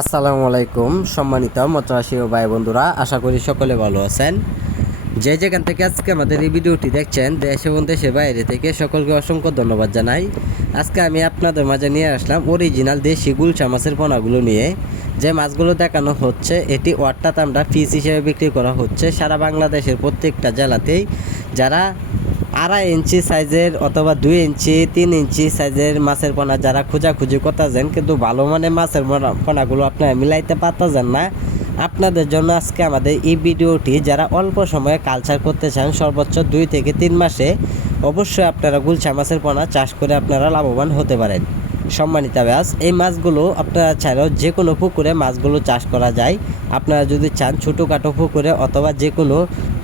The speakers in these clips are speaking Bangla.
আসসালামু আলাইকুম সম্মানিত মৎস্যচাষী ও ভাই বন্ধুরা, আশা করি সকলে ভালো আছেন। যে যেখান থেকে আজকে আমাদের এই ভিডিওটি দেখছেন, দেশ এবং দেশের বাইরে থেকে সকলকে অসংখ্য ধন্যবাদ জানাই। আজকে আমি আপনাদের মাঝে নিয়ে আসলাম অরিজিনাল দেশি গুলশা মাছের পোনাগুলো নিয়ে। যে মাছগুলো দেখানো হচ্ছে এটি অর্থাৎ আমরা পিস হিসেবে বিক্রি করা হচ্ছে সারা বাংলাদেশের প্রত্যেকটা জেলাতেই। যারা 2.5 ইঞ্চি সাইজের অথবা 2 ইঞ্চি 3 ইঞ্চি সাইজের মাছের পোনা যারা খোঁজাখুঁজি করতেছেন, কিন্তু ভালো মানের মাছের পোনাগুলো আপনারা মিলাইতে পারতেছেন না, আপনাদের জন্য আজকে আমাদের এই ভিডিওটি। যারা অল্প সময়ে কালচার করতে চান সর্বোচ্চ 2 থেকে 3 মাসে, অবশ্যই আপনারা গুলশা মাছের পোনা চাষ করে আপনারা লাভবান হতে পারেন। সম্মানিত ব্যাস, এই মাছগুলো আপনারা চাইলেও যে কোনো পুকুরে মাছগুলো চাষ করা যায়। আপনারা যদি চান ছোটোখাটো পুকুরে অথবা যে কোনো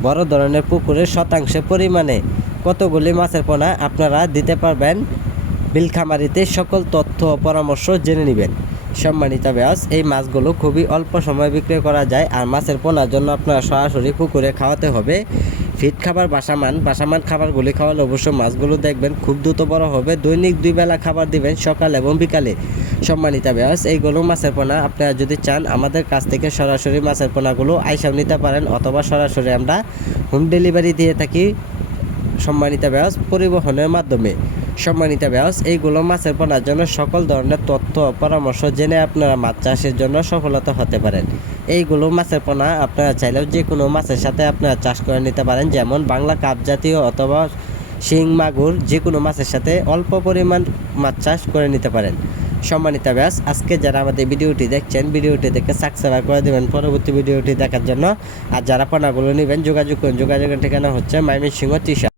বড় ধরনের পুকুরে শতাংশে পরিমাণে কতগুলি মাছের পোনা আপনারা দিতে পারবেন, বিলখামারিতে সকল তথ্য পরামর্শ জেনে নেবেন। সম্মানিত ব্যাস, এই মাছগুলো খুবই অল্প সময় বিক্রি করা যায়। আর মাছের পোনার জন্য আপনারা সরাসরি পুকুরে খাওয়াতে হবে। ফিট খাবার বাসামান খাবারগুলি খাওয়ালে অবশ্যই মাছগুলো দেখবেন খুব দ্রুত বড় হবে। দৈনিক 2 বেলা খাবার দিবেন, সকাল এবং বিকালে। সম্মানিত ব্যাস, এইগুলো মাছের পোনা আপনারা যদি চান আমাদের কাছ থেকে সরাসরি মাছের পোনাগুলো আইসাও নিতে পারেন, অথবা সরাসরি আমরা হোম ডেলিভারি দিয়ে থাকি সম্মানিত ব্যাস পরিবহনের মাধ্যমে। সম্মানিত ব্যাস, এইগুলো মাছের পোনার জন্য সকল ধরনের তথ্য পরামর্শ জেনে আপনারা মাছ চাষের জন্য সফলতা হতে পারেন। এইগুলো মাছের পোনা আপনারা চাইলেও যে কোনো মাছের সাথে আপনারা চাষ করে নিতে পারেন, যেমন বাংলা কাপ জাতীয় অথবা শিং মাগুর, যে কোনো মাছের সাথে অল্প পরিমাণ মাছ চাষ করে নিতে পারেন। সম্মানিত ব্যাস, আজকে যারা আমাদের ভিডিওটি দেখছেন, ভিডিওটি দেখে সাবস্ক্রাইব করে দেবেন পরবর্তী ভিডিওটি দেখার জন্য। আর যারা পোনাগুলো নেবেন যোগাযোগ করুন। যোগাযোগের ঠিকানা হচ্ছে ময়মনসিংহ ত্রিশাল।